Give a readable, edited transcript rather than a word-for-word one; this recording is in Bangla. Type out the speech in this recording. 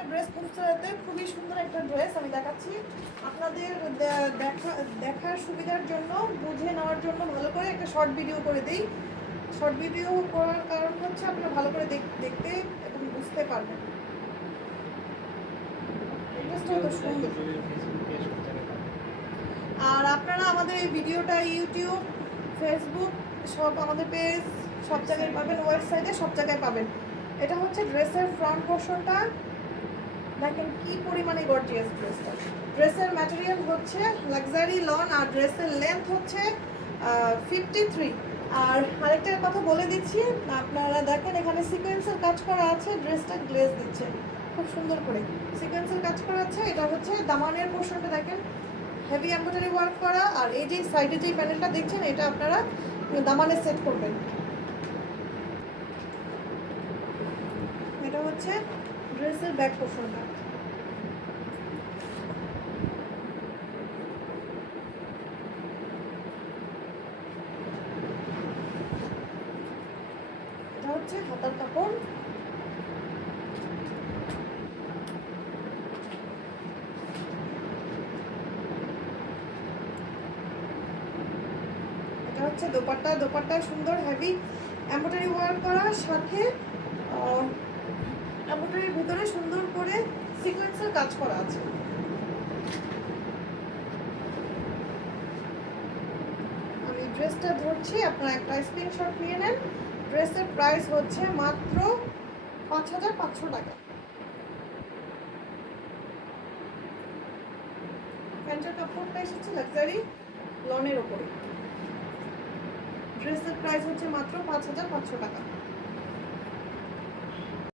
একটা ড্রেস খুঁজতে খুবই সুন্দর একটা ড্রেস আমি দেখাচ্ছি আপনাদের দেখার সুবিধার জন্য, বুঝে নেওয়ার জন্য ভালো করে একটা শর্ট ভিডিও করে দিই। শর্ট ভিডিও করার কারণ হচ্ছে আপনারা ভালো করে দেখতে এবং বুঝতে পারবেন। আর আপনারা আমাদের এই ভিডিওটা ইউটিউব, ফেসবুক, সব আমাদের পেজ সব জায়গায় পাবেন, ওয়েবসাইটে সব জায়গায় পাবেন। এটা হচ্ছে ড্রেসের ফ্রন্ট পোর্শনটা, দেখেন কি পরিমাণে গর্জিয়াস ড্রেসটা। ড্রেসের ম্যাটেরিয়াল হচ্ছে লাক্সারি লন আর ড্রেসের লেন্থ হচ্ছে 53। আর আরেকটা কথা বলে দিচ্ছি, আপনারা দেখেন এখানে সিকোয়েন্সের কাজ করা আছে, ড্রেসটা গ্লেজ দিচ্ছে খুব সুন্দর করে, সিকোয়েন্সের কাজ করা আছে। এটা হচ্ছে দামানের পোর্শনটা দেখেন হেভি এমব্রয়ডারি ওয়ার্ক করা, আর এই যে সাইডে যে প্যানেলটা দেখছেন এটা আপনারা দামানে সেট করবেন। এটা হচ্ছে ড্রেসের ব্যাক পোর্শনটা। এটা হচ্ছে হাতার কাপড়। এটা হচ্ছে দোপাট্টা, দোপাট্টায় সুন্দর হেভি এমব্রয়ডারি ওয়ার্ক করা, সাথে এমব্রয়ডারির ভিতরে সুন্দর করে সিকোয়েন্সের কাজ করা আছে। আমি ড্রেসটা ধরছি, আপনারা একটা স্ক্রিনশট নিয়ে নেন। ড্রেসের প্রাইস হচ্ছে মাত্র 5500 টাকা। প্যান্টের কাপড়টা এসেছে লাক্সারি লনের ওপরে। ড্রেসের প্রাইস হচ্ছে মাত্র 5500 টাকা।